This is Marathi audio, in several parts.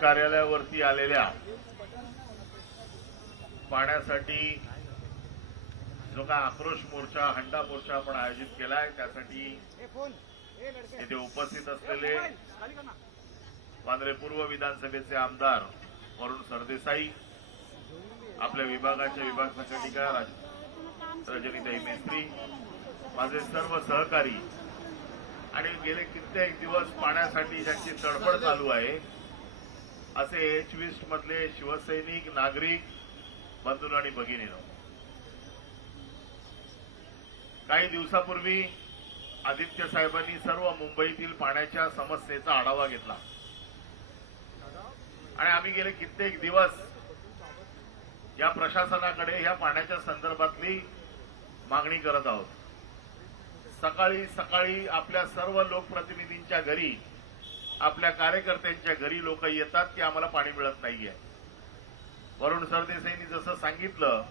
कार्यालयावरती आलेल्या पाण्यासाठी जो का आक्रोश मोर्चा हंडा मोर्चा आपण आयोजित केलाय त्यासाठी येथे उपस्थित असलेले वांद्रे पूर्व विधानसभेचे आमदार वरुण सरदेसाई, आपल्या विभागाचे विभाग संघटनिका रजनीताई मेस्त्री, माझे सर्व सहकारी आणि गेले कित्येक दिवस पाण्यासाठी ज्यांची तडफड चालू आहे असे H20 मधले शिवसैनिक, नागरिक बंधू आणि भगिनींनो, काही दिवसापूर्वी आदित्य साहेबांनी सर्व मुंबईतील पाण्याच्या समस्येचा आढावा घेतला आणि आम्ही गेले कित्येक दिवस या प्रशासनाकडे या पाण्याच्या संदर्भातली मागणी करत आहोत. सकाळी सकाळी आपल्या सर्व लोकप्रतिनिधींच्या घरी, आपल्या कार्यकर्त्यांच्या घरी लोक येतात की आम्हाला पाणी मिळत नाहीये. वरुण सरदेसाईंनी जसं सांगितलं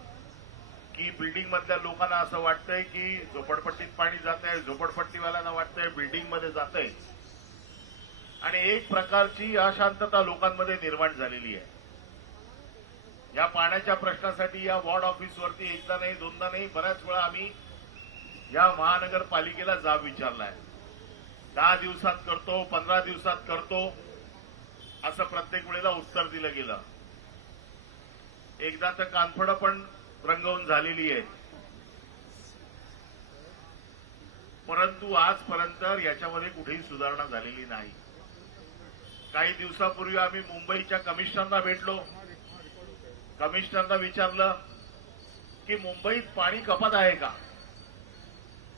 की बिल्डिंग मधल्या लोकांना असं वाटतंय की झोपडपट्टीत पाणी जात आहे, झोपडपट्टीवाल्यांना वाटतंय बिल्डिंग मध्ये जात आहे आणि एक प्रकारची अशांतता लोकांमध्ये निर्माण झालेली आहे. या पाण्याच्या प्रश्नासाठी या वॉर्ड ऑफिसवरती एकदा नाही दोनदा नाही बऱ्याच वेळा आम्ही या महानगरपालिकेला जाब विचारलाय. 10 दिवसात करतो, 15 दिवसात करतो असं प्रत्येक वेळेला उत्तर दिलं गेलं. एकदा तर कानफडं पण रंगवून झालेली आहे, परंतु आजपर्यंत याच्यामध्ये कुठेही सुधारणा झालेली नाही. काही दिवसापूर्वी आम्ही मुंबईच्या कमिशनरना भेटलो. कमिशनरना विचारलं की मुंबईत पाणी कपात आहे का?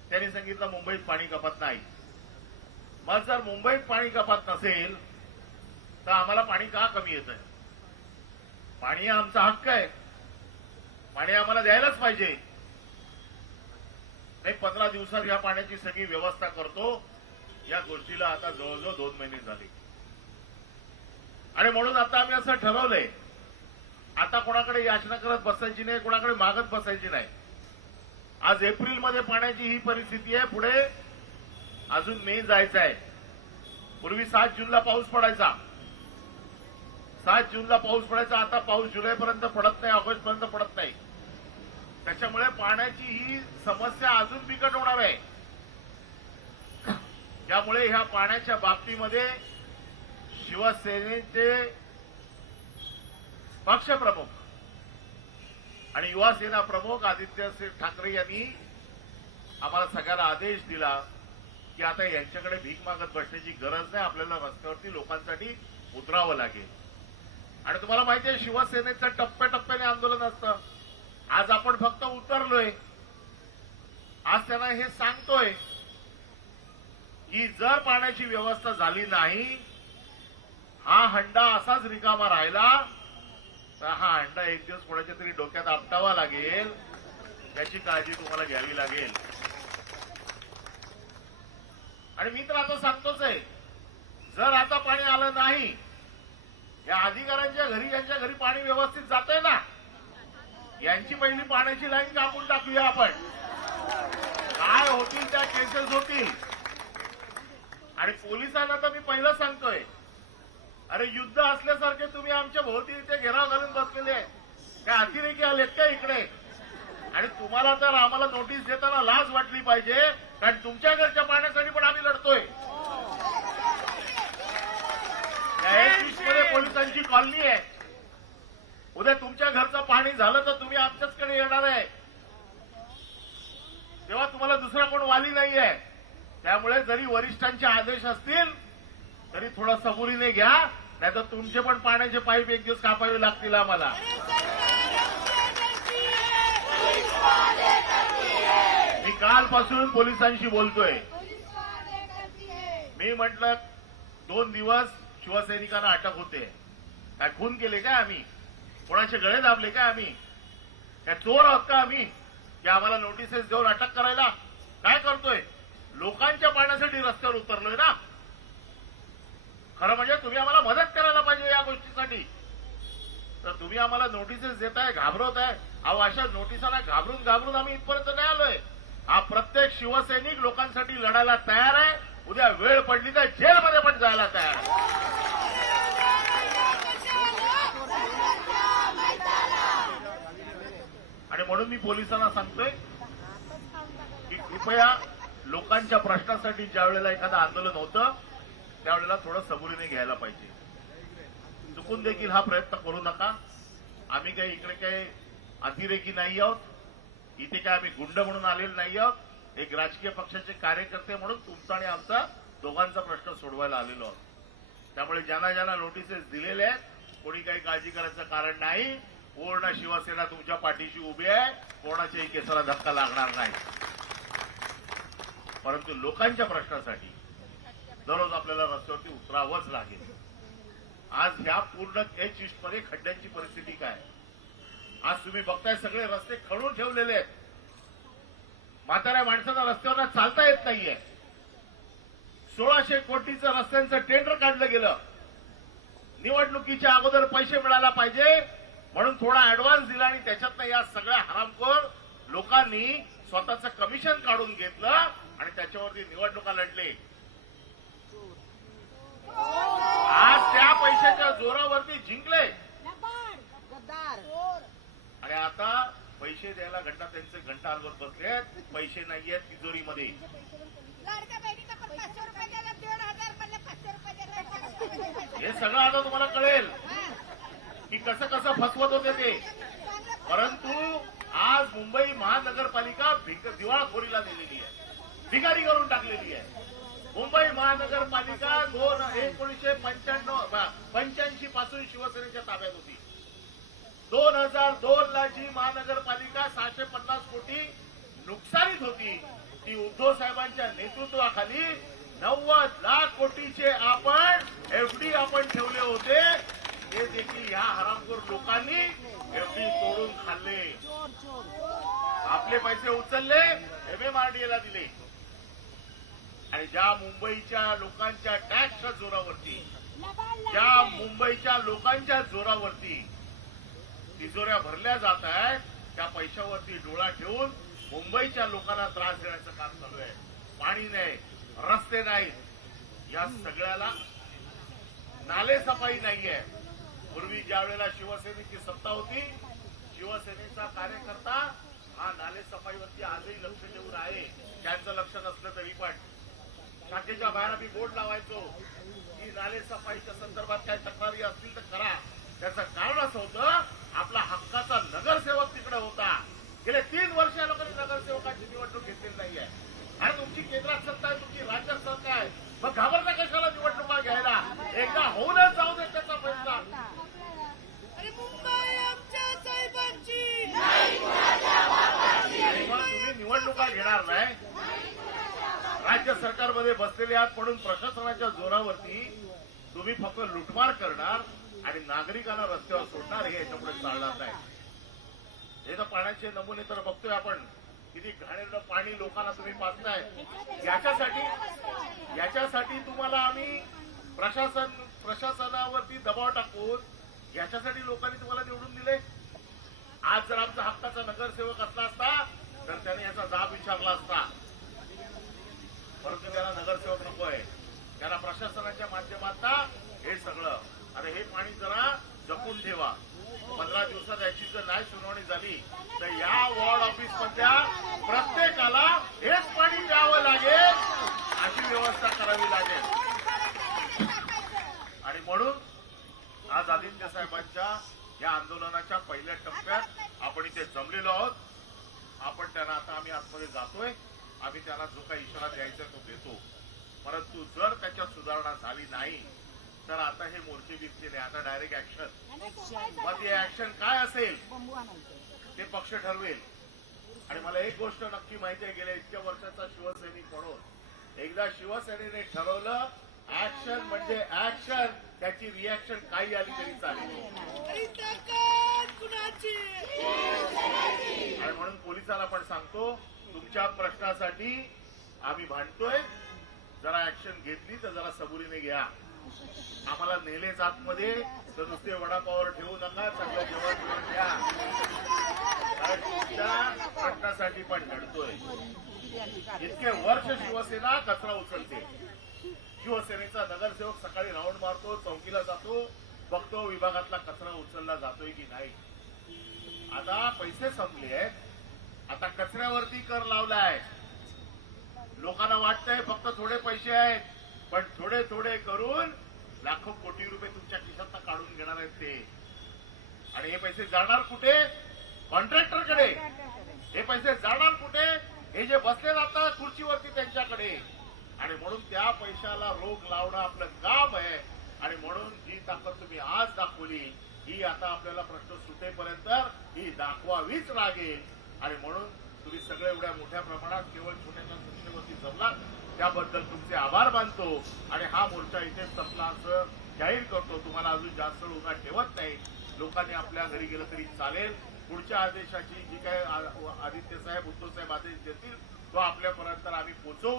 त्यांनी सांगितलं मुंबईत पाणी कपात नाही. मग जर मुंबईत पाणी कपात नसेल तर आम्हाला पाणी का कमी येतंय? पाणी हा आमचा हक्क आहे, पाणी आम्हाला द्यायलाच पाहिजे. नाही 15 दिवसात या पाण्याची सगळी व्यवस्था करतो या गोष्टीला आता जवळजवळ 2 महिने झाले आणि म्हणून आता आम्ही असं ठरवलंय, आता कोणाकडे याचना करत बसायची नाही, कोणाकडे मागत बसायची नाही. आज एप्रिलमध्ये पाण्याची ही परिस्थिती आहे, पुढे अजून मे जायचं आहे. पूर्वी 7 जूनला पाऊस पडायचा, 7 जूनला पाऊस पडायचा, आता पाऊस जुलैपर्यंत पडत नाही, ऑगस्टपर्यंत पडत नाही. त्याच्यामुळे पाण्याची ही समस्या अजून बिकट होणार आहे. त्यामुळे ह्या पाण्याच्या बाबतीमध्ये शिवसेनेचे पक्षप्रमुख आणि युवासेना प्रमुख आदित्य ठाकरे यांनी आम्हाला सगळ्याला आदेश दिला की आता यांच्याकडे भीक मागत बसण्याची गरज नाही, आपल्याला रस्त्यावरती लोकांसाठी उतरावं लागेल. आणि तुम्हाला माहिती आहे शिवसेनेचं टप्प्याटप्प्याने आंदोलन असतं. आज आपण फक्त उतरलोय. आज त्यांना हे सांगतोय की जर पाण्याची व्यवस्था झाली नाही, हा हंडा असाच रिकामा राहिला तर हा हंडा एक दिवस कोणाच्या तरी डोक्यात आपटावा लागेल, याची काळजी तुम्हाला घ्यावी लागेल. आणि मी तर आता सांगतोच आहे, जर आता पाणी आलं नाही, या अधिकाऱ्यांच्या घरी ज्यांच्या घरी पाणी व्यवस्थित जातंय ना, यांची पहिली पाण्याची लाईन कापून टाकूया आपण. काय होतील त्या केसेस होतील. आणि पोलिसांना तर मी पहिलं सांगतोय, अरे युद्ध असल्यासारखे तुम्ही आमच्या भोवती इथे घेराव घालून बसलेले आहे. काय अतिरेकी आलेत का इकडे? आणि तुम्हाला तर आम्हाला नोटीस देताना लाज वाटली पाहिजे, कारण तुमच्या घरच्या पाण्यासाठी पण आम्ही लढतोय. H20 मध्ये पोलिसांची कॉलनी आहे. उद्या तुमच्या घरचं पाणी झालं तर तुम्ही आमच्याचकडे येणार आहे, तेव्हा तुम्हाला दुसरा कोण वाली नाहीये. त्यामुळे जरी वरिष्ठांचे आदेश असतील तरी थोडं सबुरीने घ्या, नाहीतर तुमचे पण पाण्याचे पाईप एक दिवस कापावे लागतील आम्हाला. मी कालपासून पोलिसांशी बोलतोय. मी म्हटलं 2 दिवस शिवसैनिकांना अटक होते. काय खून केले काय आम्ही? कोणाचे गळे दाबले काय आम्ही? काय चोर आहोत का आम्ही की आम्हाला नोटिसेस देऊन अटक करायला? काय करतोय? लोकांच्या पाण्यासाठी रस्त्यावर उतरलोय ना. खरं म्हणजे तुम्ही आम्हाला मदत करायला पाहिजे या गोष्टीसाठी. तर तुम्ही आम्हाला नोटिसेस देताय, घाबरवताय. अहो अशा नोटिसांना घाबरून घाबरून आम्ही इथपर्यंत नाही आलोय. हा प्रत्येक शिवसैनिक लोकांसाठी लढायला तयार आहे. उद्या वेळ पडली तर जेलमध्ये पण जायला तयार आहे. म्हणून मी पोलिसांना सांगतोय की कृपया लोकांच्या प्रश्नासाठी ज्या वेळेला एखादं आंदोलन होतं त्यावेळेला थोडं सबुरीने घ्यायला पाहिजे. चुकून देखील हा प्रयत्न करू नका. आम्ही काही इकडे काही अतिरेकी नाही आहोत. इथे काय आम्ही गुंड म्हणून आलेले नाही आहोत. एक राजकीय पक्षाचे कार्यकर्ते म्हणून तुमचा आणि आमचा दोघांचा प्रश्न सोडवायला आलेलो आहोत. त्यामुळे ज्यांना ज्यांना नोटिसेस दिलेले आहेत कोणी काही काळजी करायचं कारण नाही. पूर्ण शिवसेना तुमच्या पाठीशी उभी आहे. कोणाच्याही केसाला धक्का लागणार नाही. परंतु लोकांच्या प्रश्नासाठी दररोज आपल्याला रस्त्यावरती उतरावंच लागेल. आज ह्या पूर्ण एच ईस्ट मध्ये खड्ड्यांची परिस्थिती काय? आज तुम्ही बघताय सगळे रस्ते खणून ठेवलेले आहेत. म्हाताऱ्या माणसांना रस्त्यावर चालता येत नाहीये. 1600 कोटीचं रस्त्यांचं टेंडर काढलं गेलं. निवडणुकीच्या अगोदर पैसे मिळायला पाहिजे म्हणून थोडा ऍडव्हान्स दिला आणि त्याच्यातनं या सगळ्या हरामखोर लोकांनी स्वतःचं कमिशन काढून घेतलं आणि त्याच्यावरती निवडणुका लढले. आज त्या पैशाच्या जोरावरती जिंकले आणि आता पैसे द्यायला घंटा हलवत बसलेत. पैसे नाहीयेत तिजोरीमध्ये. हे सगळं आता तुम्हाला कळेल की कसं कसं फसवत होते ते. परंतु आज मुंबई महानगरपालिका दिवाळखोरीला नेलेली आहे. भिकारी करून टाकलेली आहे. मुंबई महानगरपालिका 1985 पासून शिवसेनेच्या ताब्यात होती. 2002 ला जी महानगरपालिका 650 कोटी नुकसानीत होती ती उद्धव साहेबांच्या नेतृत्वाखाली 90 लाख कोटीचे आपण एफडी आपण ठेवले होते. ते देखील ह्या हरामखोर लोकांनी एफडी तोडून खाल्ले. आपले पैसे उचलले एमएमआरडीएला दिले आणि ज्या मुंबईच्या लोकांच्या टॅक्सच्या जोरावरती ज्या मुंबईच्या लोकांच्या जोरावरती तिजोऱ्या भरल्या जात आहेत त्या पैशावरती डोळा ठेवून मुंबईच्या लोकांना त्रास देण्याचं काम चालू आहे. पाणी नाही, रस्ते नाहीत, या सगळ्याला नाले सफाई नाहीये. पूर्वी ज्या वेळेला शिवसेनेची सत्ता होती शिवसेनेचा कार्यकर्ता हा नाले सफाईवरती आजही लक्ष देऊन आहे. त्यांचं लक्ष नसलं तरी पण शाखेच्या बाहेर आम्ही बोर्ड लावायचो की नाले सफाईच्या संदर्भात काही तक्रारी असतील तर करा. त्याचं कारण असं होतं आपला हक्काचा नगरसेवक तिकडे होता. गेले 3 वर्ष या लोकांनी नगरसेवकांची निवडणूक घेतलेली नाहीये. आणि तुमची केंद्रात सत्ता आहे, तुमची राज्यात सत्ता आहे, मग घाबरता कशाला निवडणुका घ्यायला? एकदा होऊनच जाऊ दे त्याचा फैसला. मग तुम्ही निवडणुका घेणार नाही. राज्य सरकारमध्ये बसलेले आहात म्हणून प्रशासनाच्या जोरावरती तुम्ही फक्त लुटमार करणार आणि नागरिकांना रस्त्यावर सोडणार. हे याच्यापुढे चालणार नाही. हे तर पाण्याचे नमुने तर बघतोय आपण. किती घाणेरडं पाणी लोकांना तुम्ही पाजताय. याच्यासाठी तुम्हाला आम्ही प्रशासनावरती दबाव टाकून याच्यासाठी लोकांनी तुम्हाला निवडून दिले. आज जर आमचा हक्काचा नगरसेवक असला असता तर त्याने याचा जाब विचारला असता. परंतु त्याला नगरसेवक नकोय. त्याला प्रशासनाच्या माध्यमातून हे सगळं आणि हे पाणी जरा जपून ठेवा. 15 दिवसात याची जर नाही सुनावणी झाली तर या वॉर्ड ऑफिस मधल्या प्रत्येकाला हेच पाणी द्यावं लागेल अशी व्यवस्था करावी लागेल. आणि म्हणून आज आदित्य साहेबांच्या या आंदोलनाच्या पहिल्या टप्प्यात आपण इथे जमलेलो आहोत. आपण त्यांना आता आम्ही आतमध्ये जातोय. आम्ही त्यांना जो काही इशारा द्यायचा तो देतो. परंतु जर त्याच्यात सुधारणा झाली नाही तर आता हे मोर्चे बिरचे नाही, आता डायरेक्ट ऍक्शन. मग ते ऍक्शन काय असेल ते पक्ष ठरवेल. आणि मला एक गोष्ट नक्की माहिती आहे, गेल्या इतक्या वर्षाचा शिवसैनिक म्हणून एकदा शिवसेनेने ठरवलं ऍक्शन म्हणजे ऍक्शन. त्याची रिॲक्शन काही आली तरी चालेल. आणि म्हणून पोलिसांना पण सांगतो तुमच्या प्रश्नासाठी आम्ही भांडतोय. जरा ऍक्शन घेतली तर जरा सबुरीने घ्या. आम्हाला नेले आतमध्ये तर नुसते वडापावर ठेवू नका. चांगलं जेवण करून घ्या. कारण तुमच्या प्रश्नासाठी पण लढतोय. इतके वर्ष शिवसेना कचरा उचलते. शिवसेनेचा नगरसेवक सकाळी राऊंड मारतो, चौकीला जातो, बघतो विभागातला कचरा उचलला जातोय की नाही. आता पैसे संपले आहेत. आता कचऱ्यावरती कर लावलाय. लोकांना वाटतंय फक्त थोडे पैसे आहेत, पण थोडे थोडे करून लाखो कोटी रुपये तुमच्या खिशातनं काढून घेणार आहेत ते. आणि हे पैसे जाणार कुठे? कॉन्ट्रॅक्टरकडे. हे पैसे जाणार कुठे? हे जे बसले जातात खुर्चीवरती त्यांच्याकडे. आणि म्हणून त्या पैशाला रोख लावणं आपलं काम आहे. आणि म्हणून जी ताकद तुम्ही आज दाखवली ही आता आपल्याला प्रश्न सुटेपर्यंत ही दाखवावीच लागेल. आणि म्हणून तुम्ही सगळे एवढ्या मोठ्या प्रमाणात केवळ छोट्याशा संस्थेवरती जमलात त्याबद्दल तुमचे आभार मानतो. आणि हा मोर्चा इथेच संपला असं जाहीर करतो. तुम्हाला अजून जास्त उन्हा ठेवत नाही. लोकांनी आपल्या घरी गेलं तरी चालेल. पुढच्या आदेशाची जी काय आदित्य साहेब उद्धव साहेब आदेश देतील तो आपल्यापर्यंत आम्ही पोहोचवू.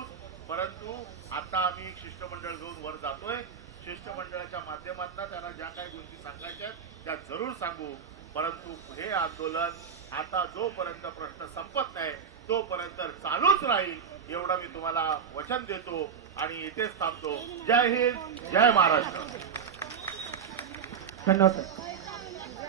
परंतु आता आम्ही एक शिष्टमंडळ घेऊन वर जातोय. शिष्टमंडळाच्या माध्यमातून त्यांना ज्या काही गोष्टी सांगायच्या आहेत त्या जरूर सांगू. परंतु हे आंदोलन आता जोपर्यंत प्रश्न संपत नाही तोपर्यंत चालूच राहील एवढं मी तुम्हाला वचन देतो. आणि इथेच थांबतो. जय हिंद, जय महाराष्ट्र. धन्यवाद.